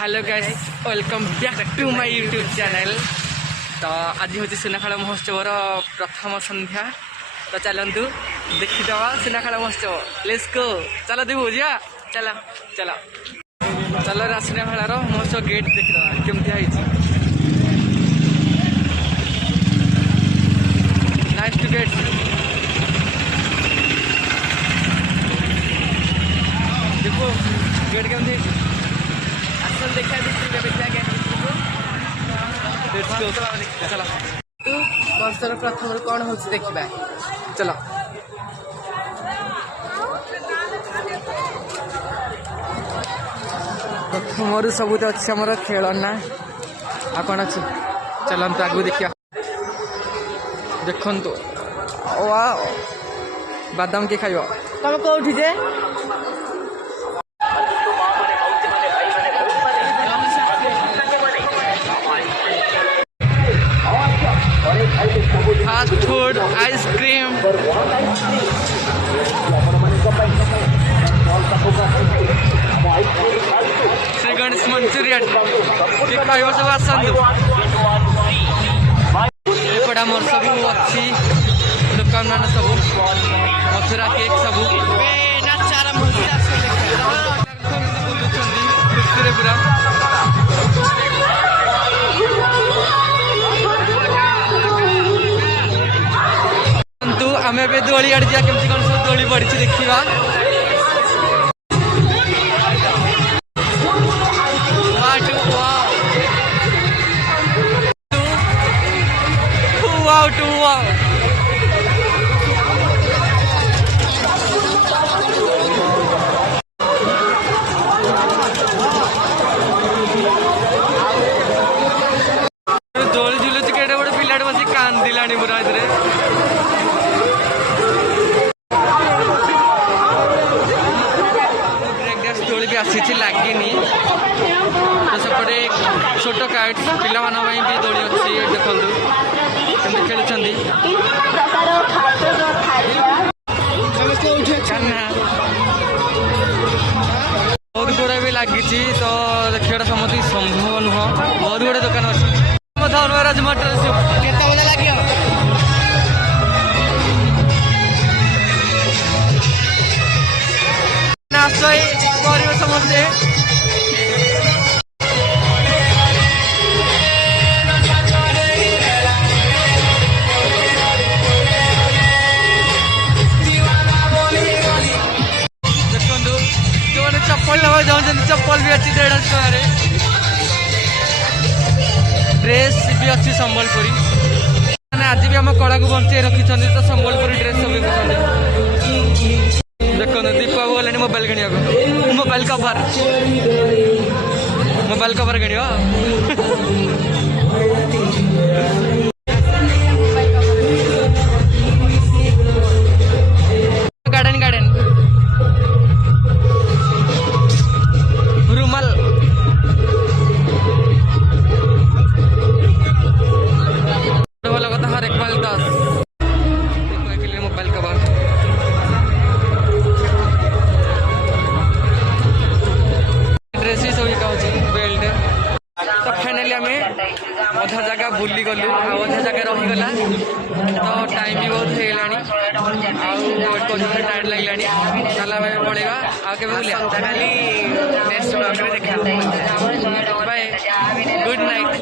Hello guys welcome back to my YouTube channel. तो आज हूँ सुनाखाला महोत्सव प्रथम संध्या। तो चलतु देखीद सुनाखाला महोत्सव। Let's go. चलो देव जा चला चला चलो सुनाखाला महोत्सव गेट देखीद केमती नाइस टू गेट। देखो गेट केमती आसन देखा चल वर्षर प्रथम कौन हो देखा चल। प्रथम सब अच्छे आमर खेलना आ कौन अच्छे चलते आगू देखिए। देखु बादाम किए खाइब तुम कौटी जे fast food ice cream Shri Ganesh manchurian कि खाइब सब आसतु। एपटा मोर सब अच्छी दुकान मान सब मथुरा केक सब खुशी पूरा आम ए दोली आड़ जा केमती कौन सब दोली पड़ी देखा। दोली झुलुच केटे गोटे पिला बस कांदिला पूरा दोली भी आसी लगे तो सेपटे छोट काइट पिला भी दोली अच्छी देखु खेलुंट बहुत गुड़ा भी लगी तो देखा समझ संभव नुह। बहुत गुड़े दुकान अच्छी धनराज मटर समझे देखो जो मैंने चप्पल लगा जाऊँ चप्पल भी अच्छी 150 टकर ड्रेस भी अच्छी संबलपुरी मैंने आज भी आम कला को बंचे रखी तो संबलपुरी ड्रेस सब देखो दीपा गले मोबाइल किण मोबाइल कवर किण गार्डन गार्डन रुमाल भल कथा हर एक माल 10 मोबाइल कवर ड्रेस सब बेल्ट। तो फाइनाली आम अधा जगह बुली गलु अधा जगह रहीगला तो टाइम भी बहुत होगा टाइट लगे चल आम पड़ेगा आगे बुलिया बाय गुड नाइट।